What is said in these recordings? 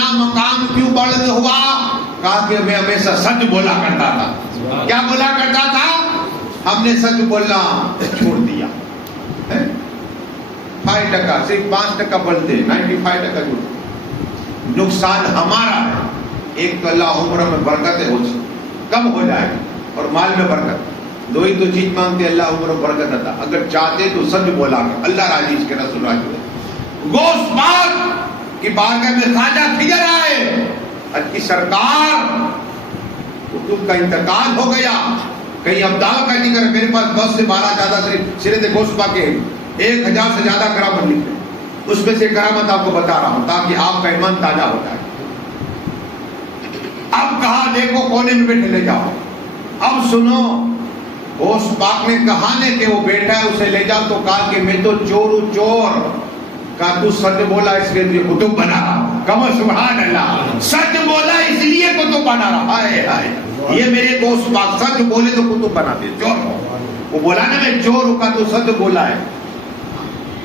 اتنا مقام کیوں بلند ہوا؟ کہا کہ میں ہمیشہ سچ بولا کرتا تھا۔ کیا بولا کرتا تھا؟ ہم نے سچ بولنا چھوڑ دیا۔ 5% صرف 5% بولتے، 95% جھوٹ۔ نقصان ہمارا ہے۔ ایک تو اللہ عمر میں برکت ہے، کم ہو جائے اور مال میں برکت۔ دو ہی تو چیز مانگتے، اللہ عمر میں برکت عطا۔ اگر چاہتے تو سچ بولا کر، اللہ راضی، اس کے رسول راضی۔ گوشت پاک کی بارگاہ میں خواجہ خضر آئے، حج کی سرکار، کتب کا انتقال ہو گیا، کہیں ابدال کا ذکر ہے، میرے پاس 10 سے 12 زیادہ سیرت گوشت پاک کے 1000 سے زیادہ کرامت لکھے، اس میں سے کرامت آپ کو بتا رہا ہوں تاکہ آپ کا ایمان تازہ ہو جائے۔ اب کہا دیکھو کونے میں بیٹھے لے جاؤ، اب سنو، گوشت پاک نے کہا نے کہ وہ بیٹھا ہے اسے لے جاؤ، تو کہا کہ میں تو چور ہوں، چور۔ کہا تو سچ بولا اس کے لیے کتب بنا رہا، کہو سبحان اللہ، سچ بولا اس لیے کتب بنا رہا۔ ہائے ہائے، یہ میرے گوشت پاک سچ بولے تو کتب بنا دے، چور۔ وہ بولا نا میں چور ہوں، کہا تو سچ بولا ہے۔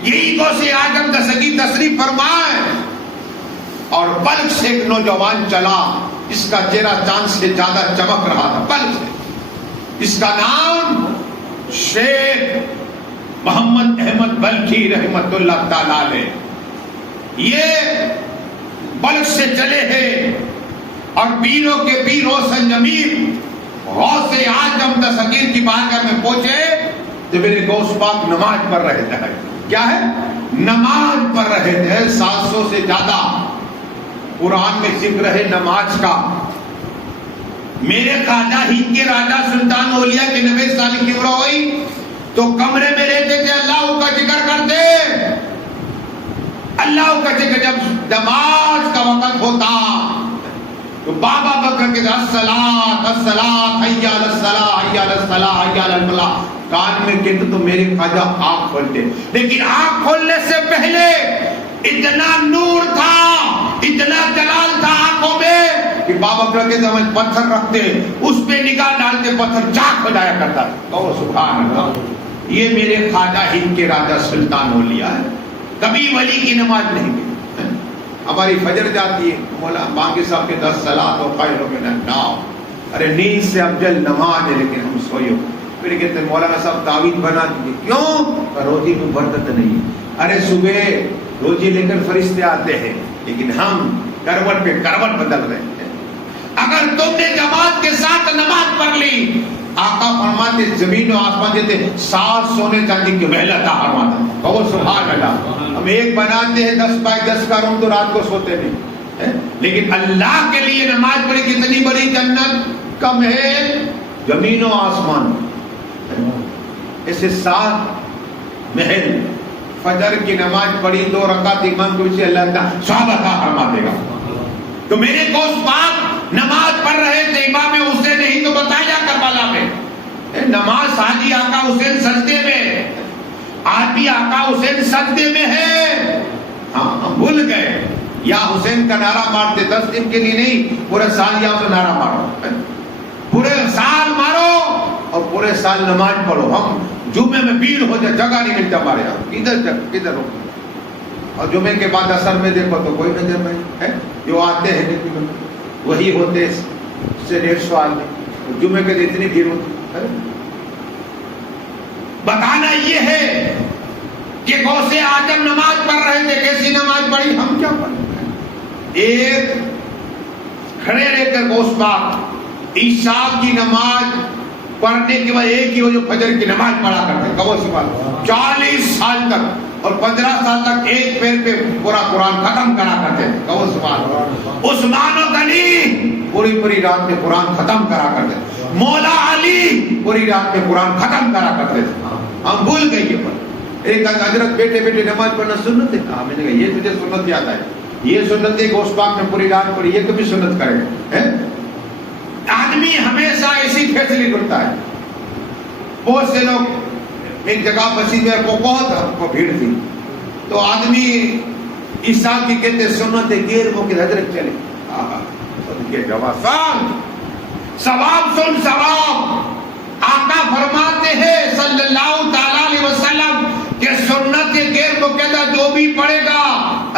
یہی غوث اعظم دستگیر تشریف فرمائے، اور پلک سے ایک نوجوان چلا، اس کا چہرہ چاند سے زیادہ چمک رہا تھا، پلک سے۔ اس کا نام شیخ محمد احمد بلخی رحمت اللہ تعالی علیہ۔ یہ بلخ سے چلے ہیں اور پیروں کے پیر روشن ضمیر غوث اعظم دستگیر کی بارگاہ میں پہنچے تو میرے گوشت پاک نماز پڑھ رہے تھے۔ کیا ہے؟ نماز پڑھ رہے تھے۔ 700 سے زیادہ قرآن میں ذکر ہے نماز کا۔ میرے خواجہ ہند کے راجہ سلطان اولیاء کے 90 سال کی عمر ہوئی تو کمرے میں رہتے تھے، اللہ کا ذکر کرتے، اللہ کا ذکر۔ جب نماز کا وقت ہوتا تو بابا بکر کے الصلاۃ الصلاۃ حی علی الصلاۃ حی علی الصلاۃ حی علی الفلاح کان میں کہتے تو میرے خواجہ آنکھ کھولتے، لیکن آنکھ کھولنے سے پہلے اتنا نور تھا، اتنا جلال تھا آنکھوں میں کہ بابا بکر کے زمان پتھر رکھتے، اس پہ نگاہ ڈالتے، پتھر چاک ہو جایا کرتا۔ کہو سبحان اللہ۔ یہ میرے خواجہ ہند کے راجہ سلطان اولیاء ہے، کبھی ولی کی نماز نہیں گئی۔ ہماری فجر جاتی ہے، مولا بانگی صاحب کے 10 صلاۃ و خیر من النوم، ارے نیند سے افضل نماز ہے، لیکن ہم سوئے ہو۔ پھر کہتے ہیں مولانا صاحب تعویذ بنا دیجیے، کیوں؟ روزی میں برکت نہیں۔ ارے صبح روزی لے کر فرشتے آتے ہیں، لیکن ہم کروٹ پہ کروٹ بدل رہے ہیں۔ اگر تم نے جماعت کے ساتھ نماز پڑھ لی، آقا فرماتے زمین و آسمان دیتے 7 سونے چاندی کی محل عطا فرماتا۔ کہو سبحان اللہ۔ ہم ایک بناتے ہیں 10 بائی 10 کا روم تو رات کو سوتے نہیں، لیکن اللہ کے لیے نماز پڑھی، کتنی بڑی جنت کا محل، زمین و آسمان، ایسے 7 محل۔ فجر کی نماز پڑھی 2 رکعت امام کے پیچھے، اللہ تعالیٰ ثواب عطا فرما دے گا۔ تو میرے گوشت پاک نماز پڑھ رہے تھے، امام حسین نہیں تو بتایا کربلا میں نماز حاجی آقا حسین سجدے میں، آج بھی آقا حسین سجدے میں ہے۔ ہاں ہم بھول گئے، یا حسین کا نعرہ مارتے 10 دن کے لیے نہیں، پورے سال یا اسے نعرہ مارو، پورے سال مارو اور پورے سال نماز پڑھو۔ ہم جمعے میں بھیڑ ہو جائے، جگہ نہیں ملتا ہمارے یہاں، کدھر ہو، اور جمعے کے بعد اثر میں دیکھو تو کوئی نظر نہیں ہے، جو آتے ہیں لیکن وہی ہوتے سے 150 آدمی، جمعے کے دن اتنی بھیڑ ہوتی ہے۔ بتانا یہ ہے کہ غوث اعظم نماز پڑھ رہے تھے، کیسی نماز پڑھی، ہم کیا پڑھ؟ ایک کھڑے رہ کر گوشت پاک عشاء کی نماز پڑھنے کے بعد ایک ہی وہ جو فجر کی نماز پڑھا کرتے، کہو سبحان اللہ، 40 سال تک اور 15 سال تک ایک پیر پہ پورا قرآن ختم کرا کرتے تھے، کہو سبحان اللہ۔ عثمان و غنی پوری رات میں قرآن ختم کرا کرتے تھے، مولا علی پوری رات میں قرآن ختم کرا کرتے تھے۔ ہم بھول گئے یہ پر۔ ایک حضرت بیٹھے بیٹھے نماز پڑھنا سنت ہے، کہا میں نے کہا یہ تجھے سنت یاد ہے، یہ سنت ہے گوشت پاک نے پوری رات پڑھی، یہ کبھی سنت کرے گا؟ آدمی ہمیشہ ایسی فیصلے کرتا ہے۔ بہت سے لوگ ایک جگہ مسجد میں بہت بھیڑ تھی تو آدمی عیسیٰ کی کہتے سنت غیر موقع حضرت چلے، ان کے جواب ثواب سن ثواب۔ آقا فرماتے ہیں صلی اللہ تعالی علیہ وسلم کہ سنت کے غیر مقیدہ جو بھی پڑھے گا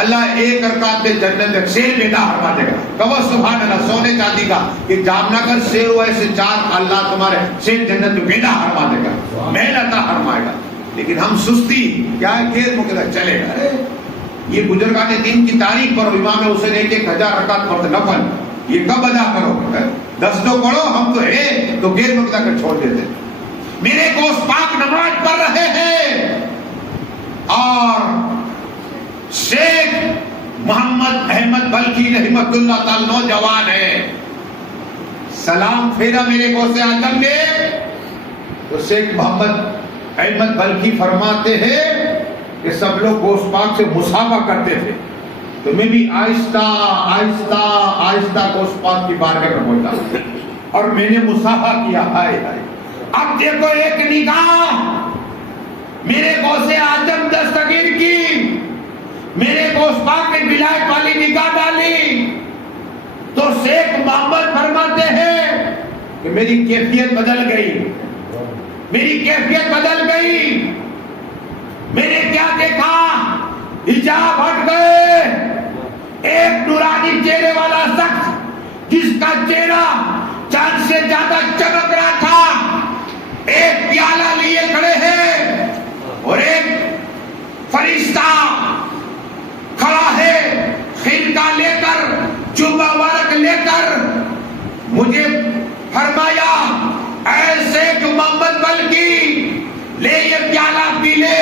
اللہ ایک رکعت میں جنت میں شیر پیدا فرما دے گا. کہو سبحان اللہ. سونے چاندی کا کہ جامنا کر شیر ہوا ایسے 4 اللہ تمہارے شیر جنت میں پیدا فرما دے گا, محل عطا فرمائے گا. لیکن ہم سستی کیا ہے, غیر مقیدہ چلے گا. ارے یہ بزرگان دین کی تاریخ پر امام حسین 1000 رکعت پڑھتے نفل, یہ کب ادا کرو؟ 10 تو پڑھو, ہم تو ہے تو غیر مقیدہ کر چھوڑ دیتے. میرے گوشت پاک نماز پڑھ رہے ہیں اور شیخ محمد احمد بلخی رحمت اللہ تعالی نوجوان ہے, سلام پھیرا میرے گوشت اعظم نے تو شیخ محمد احمد بلخی فرماتے ہیں کہ سب لوگ گوشت پاک سے مصافحہ کرتے تھے تو میں بھی آہستہ آہستہ آہستہ گوشت پاک کی بارگاہ میں پہنچا اور میں نے مصافحہ کیا. ہائے ہائے, اب دیکھو ایک نگاہ میرے غوث اعظم دستگیر کی, میرے گوشت پاک میں ولایت والی نگاہ ڈالی تو شیخ محمد فرماتے ہیں کہ میری کیفیت بدل گئی, میری کیفیت بدل گئی. میں نے کیا دیکھا, حجاب ہٹ گئے, ایک نورانی چہرے والا شخص جس کا چہرہ چاند سے زیادہ چمک رہا تھا, ایک پیالہ لیے کھڑے ہیں اور ایک فرشتہ کھڑا ہے خرقہ لے کر, جبہ مبارک لے کر. مجھے فرمایا اے شیخ محمد بلخی لے یہ پیالہ پی لے.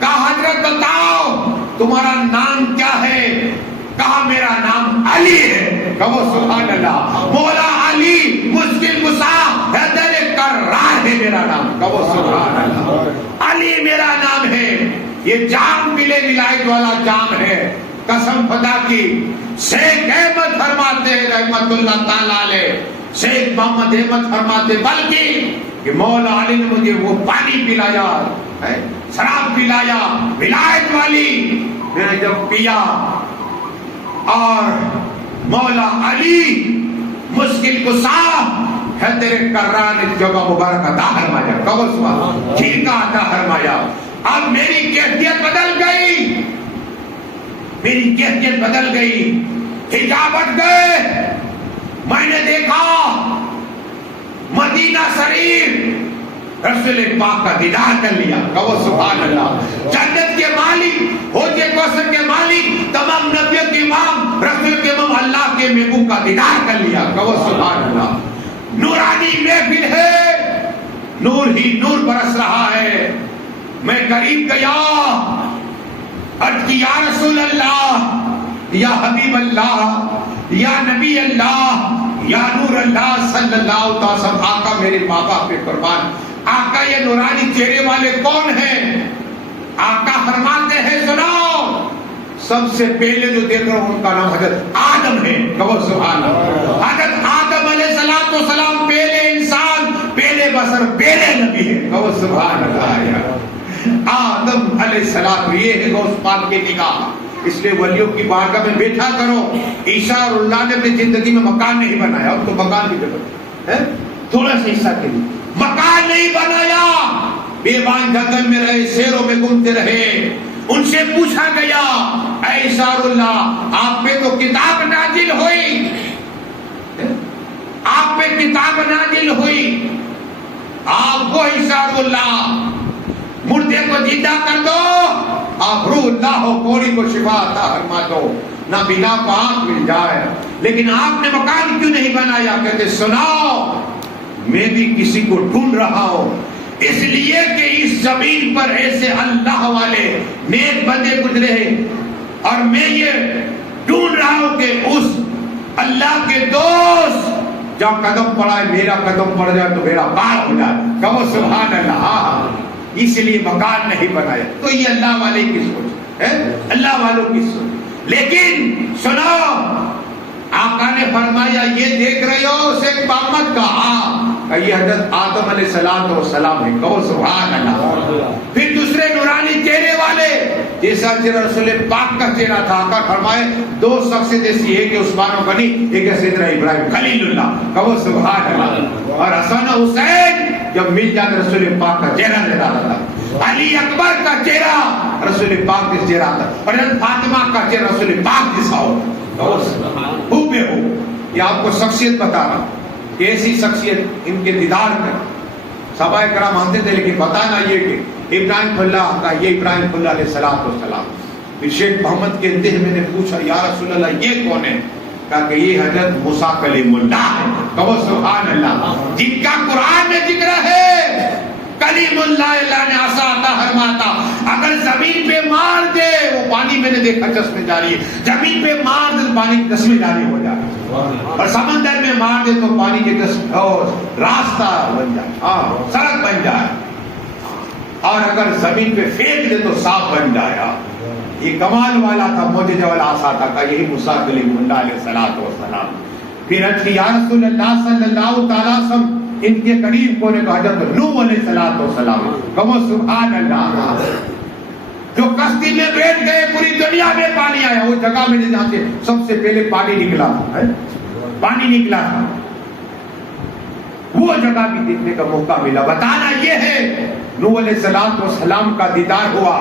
کہا حضرت بتاؤ تمہارا نام کیا ہے؟ کہا میرا نام علی ہے. کہو سبحان اللہ. مولا علی مشکل کشا حیدر کرار ہے میرا نام. کہو سبحان اللہ. علی میرا نام ہے, یہ جام ملے ولایت والا جام ہے. قسم خدا کی. شیخ احمد فرماتے ہیں رحمت اللہ تعالی علیہ, شیخ محمد احمد فرماتے بلکہ کہ مولا علی نے مجھے وہ پانی پلایا, شراب پلایا ولایت والی. میں نے جب پیا اور مولا علی مشکل کشا حیدر کرار نے جگہ مبارک عطا فرمایا. کہو سبحان اللہ. ٹھیکا عطا فرمایا. اب میری کیفیت بدل گئی, میری کیفیت بدل گئی, حجاب ہٹ گئے. میں نے دیکھا مدینہ شریف رسول پاک کا دیدار کر لیا. کہو سبحان اللہ. جنت کے مالک, حوض کوثر کے مالک, تمام نبیوں کے امام, رسول کے امام, اللہ کے محبوب کا دیدار کر لیا. کہو سبحان اللہ. نورانی محفل ہے, نور ہی نور برس رہا ہے. میں قریب گیا, عرض کی یا رسول اللہ, یا حبیب اللہ, یا نبی اللہ, یا نور اللہ صلی اللہ علیہ وسلم. آقا میرے ماں باپ پہ قربان, آقا یہ نورانی چہرے والے کون ہیں؟ آقا فرماتے ہیں سنو, سب سے پہلے جو دیکھ رہا ہوں ان کا نام حضرت آدم ہے. کہو سبحان اللہ. حضرت آدم علیہ السلام پہلے انسان, پہلے بشر, پہلے نبی ہے. کہو سبحان اللہ. آدم علیہ السلام, یہ ہے غوث پاک کی نگاہ. اس لیے ولیوں کی بارگاہ میں بیٹھا کرو. عیسیٰ اور اللہ نے اپنی زندگی میں مکان نہیں بنایا, ان کو مکان کی ضرورت ہے, تھوڑا سا حصہ کے لیے مکان نہیں بنایا. بیابان جنگل میں رہے, شیروں میں گھومتے رہے. ان سے پوچھا گیا اے عیسیٰ اللہ, آپ پہ تو کتاب نازل ہوئی, آپ پہ کتاب نازل ہوئی, آپ کو عیسیٰ اللہ مردے کو زندہ کر دو, آپ روح اللہ ہو, کوڑی کو شفا عطا فرما دو, نہ بنا کو آنکھ مل جائے. لیکن آپ نے مکان کیوں نہیں بنایا؟ کہتے سناؤ میں بھی کسی کو ڈھونڈ رہا ہوں, اس لیے کہ اس زمین پر ایسے اللہ والے نیک بندے گزرے ہیں اور میں یہ ڈھونڈ رہا ہوں کہ اس اللہ کے دوست جہاں قدم پڑا ہے میرا قدم پڑ جائے تو میرا پار ہو جائے. کہو سبحان اللہ. اس لیے مکان نہیں بنایا. تو یہ اللہ والے کی سوچ ہے, اللہ والوں کی سوچ. لیکن سنو, آقا نے فرمایا یہ دیکھ رہے ہو شیخ محمد کا, یہ حضرت آدم علیہ السلام ہے. کہو سبحان اللہ. پھر دوسرے نورانی چہرے والے, جیسا چہرہ رسول پاک کا چہرہ تھا, آقا فرمائے دو شخص جیسی ہے کہ عثمان و غنی, ایک ہے سیدنا ابراہیم خلیل اللہ. کہو سبحان اللہ. اور حسن و حسین جب مل جاتے رسول پاک کا چہرہ نظر آتا تھا. علی اکبر کا چہرہ رسول پاک جس چہرہ تھا، اور حضرت فاطمہ کا چہرہ رسول پاک جیسا ہوتا، ہو بے ہو۔ یہ آپ کو شخصیت بتا رہا کہ ایسی شخصیت ان کے دیدار میں صحابہ کرام مانتے تھے، لیکن بتانا یہ کہ ابراہیم اللہ کا یہ ابراہیم اللہ علیہ السلام، پھر شیخ محمد کے انتہا میں نے پوچھا یا رسول اللہ یہ کون ہے؟ کہا کہ یہ حضرت موسیٰ کلیم اللہ ہے۔ کہو سبحان اللہ، جن کا قرآن میں ذکر ہے کلیم اللہ، اللہ نے عصا عطا فرماتا، اگر زمین پہ مار دے، وہ پانی میں نے دیکھا چشمے جاری ہے، زمین پہ مار دے تو پانی کی چشمے جاری ہو جائے، اور سمندر میں مار دے تو پانی کے راستہ بن جائے، سڑک بن جائے، اور اگر زمین پہ پھینک دے تو صاف بن جائے۔ یہ کمال والا تھا، معجزہ والا عصا تھا، یہی موسیٰ کلیم اللہ علیہ السلام۔ پھر یا رسول اللہ صلی اللہ تعالی وسلم ان کے قریب کونے کا حضرت نوح علیہ السلام، کہو سبحان اللہ، جو کشتی میں بیٹھ گئے پوری دنیا میں پانی آیا، وہ جگہ میں جہاں سے سب سے پہلے پانی نکلا تھا، وہ جگہ بھی دیکھنے کا موقع ملا۔ بتانا یہ ہے نوح علیہ السلام کا دیدار ہوا،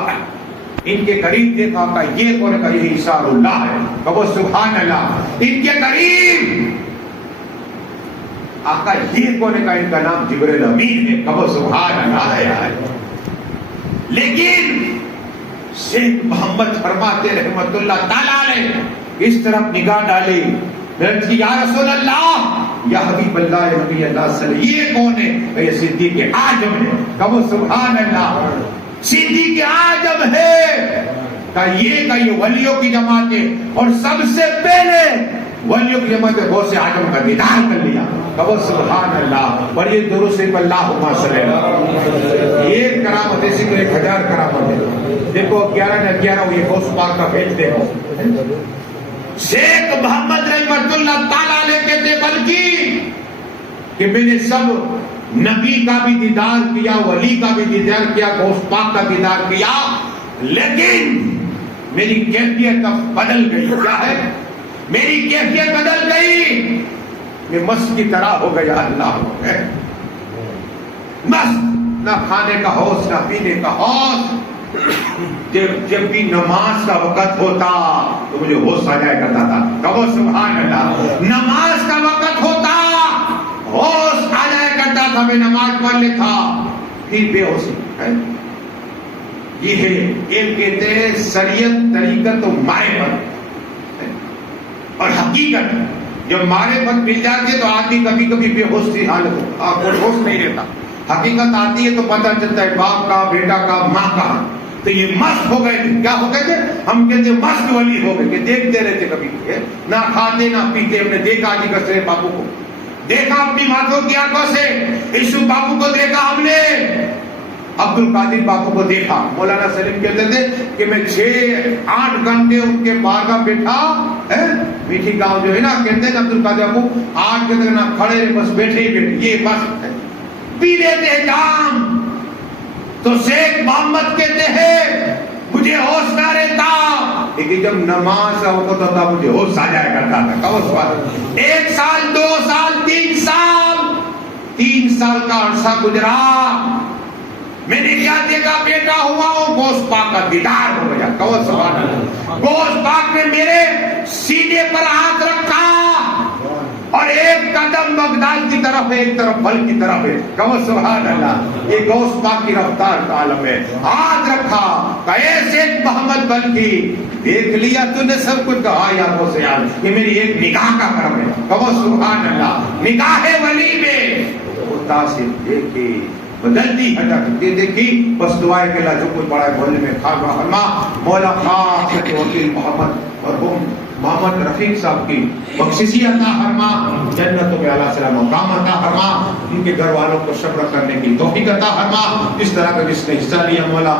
ان کے قریب دیکھا کہ یہ کون کا یہی عیسیٰ اللہ ہے، کہو سبحان اللہ۔ ان کے قریب آقا یہ کون کا، ان کا نام جبریل امین ہے، کہو سبحان اللہ ہے۔ لیکن شیخ محمد فرماتے رحمت اللہ تعالیٰ علیہ اس طرف نگاہ ڈالی، یا رسول اللہ، یا حبیب اللہ، یا نبی اللہ صلی اللہ علیہ وسلم، یہ کون ہے؟ کہ یہ صدیق اعظم ہے، کہو سبحان اللہ، صدیق اعظم ہے، کہ یہ ولیوں کی جماعت ہے، اور سب سے پہلے ولیوں کی جماعت غوث اعظم کا دیدار کر لیا، کہو سبحان اللہ۔ اور یہ درود شریف اللہم صلی اللہ، ایک کرامت ایسی تو 1000 کرامت ہے۔ دیکھو 11 نے 11 یہ غوث پاک کا بھیج دیکھو۔ شیخ محمد رحمت اللہ تعالیٰ علیہ کہتے بلکہ کہ میں نے سب نبی کا بھی دیدار کیا، ولی کا بھی دیدار کیا، غوث پاک کا دیدار کیا، لیکن میری کیفیت اب بدل گئی۔ کیا ہے؟ میری کیفیت بدل گئی، میں مست کی طرح ہو گیا۔ اللہ مست، نہ کھانے کا ہوش، نہ پینے کا ہوش۔ جب بھی نماز کا وقت ہوتا تو مجھے ہوش آ جایا کرتا تھا، کہو سبحان اللہ۔ نماز کا وقت ہوتا ہوش آ جایا کرتا تھا، میں نماز پڑھ لیتا، پھر بے ہوشی ہے۔ یہ ہے ایک کہتے ہیں شریعت، طریقت و معرفت اور حقیقت۔ جب معرفت مل جاتی تو آدمی کبھی کبھی بے ہوش کی حالت ہوتا، ہوش نہیں رہتا۔ حقیقت آتی ہے تو پتہ چلتا ہے باپ کا، بیٹا کا، ماں کا۔ تو یہ مست ہو گئے تھے، کیا ہو گئے تھے؟ ہم کہتے مست ولی ہو گئے، کہ دیکھتے رہتے کبھی نہ کھاتے نہ پیتے۔ ہم نے دیکھا جی کسرے باپو کو، دیکھا اپنی ماتوں کی آنکھوں سے، یوسف باپو کو دیکھا ہم نے، عبد القادر باپو کو دیکھا۔ مولانا سلیم کہتے تھے کہ میں 6-8 گھنٹے ان کے بارگاہ بیٹھا، میٹھی گاؤں جو ہے نا، کہتے ہیں عبد القادر باپو 8 گھنٹے نہ کھڑے رہے، بس بیٹھے ہی بیٹھے، یہ بس پی لیتے جام۔ تو شیخ محمد کہتے ہیں مجھے ہوش نہ رہتا، لیکن جب نماز کا وقت ہوتا مجھے ہوش آ جایا کرتا تھا۔ کہو سبحان۔ 1 سال 2 سال 3 سال 3 سال کا عرصہ گزرا، میں نے کیا دیکھا؟ بیٹا ہوا ہوں، غوث پاک کا دیدار ہو گیا، کہو سبحان اللہ۔ غوث پاک نے میرے سینے پر ہاتھ رکھا، اور ایک قدم بغداد کی طرف ہے، ایک طرف بل کی طرف ہے، کہو سبحان اللہ۔ یہ غوث پاک کی رفتار کا عالم ہے۔ ہاتھ رکھا، کہے شیخ محمد بلکی، دیکھ لیا تو نے سب کچھ، کہا یا غوث اعظم، یہ میری ایک نگاہ کا کرم ہے، کہو سبحان اللہ۔ نگاہ ولی میں وہ تاثیر دیکھی، بدلتی حٹک یہ دیکھی، بس دعائے کہ اللہ جو کچھ بڑا ہے بولنے میں خان رحمہ مولا خاص وکیل محمد اور محمد رفیق صاحب کی بخششی عطا فرما، جنتوں میں اعلیٰ صلی مقام عطا فرما، ان کے گھر والوں کو صبر کرنے کی توفیق عطا فرما، اس طرح کا جس نے حصہ لیا مولا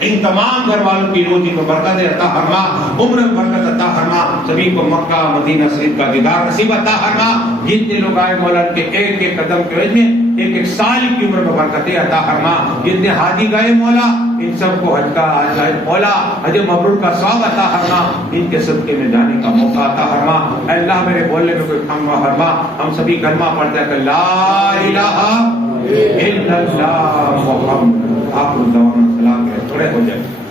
ان تمام گھر والوں کی روزی کو برکت عطا فرما، عمر برکت عطا فرما، سبھی کو مکہ مدینہ شریف کا دیدار نصیب عطا فرما۔ جتنے لوگ آئے مولا ان کے ایک قدم کے وجہ میں 1 سال کی عمر میں برکتیں عطا فرما۔ جتنے حاجی گئے مولا ان سب کو حج کا مولا حج مبرور کا ثواب عطا فرما، ان کے صدقے میں جانے کا موقع عطا فرما۔ اے اللہ میرے بولنے میں کوئی کم نہ فرما، ہم سبھی کلمہ پڑھتے ہیں کہ لا الہ الا اللہ محمد آپ کو دعوانا سلام کریں، کھڑے ہو جائیں.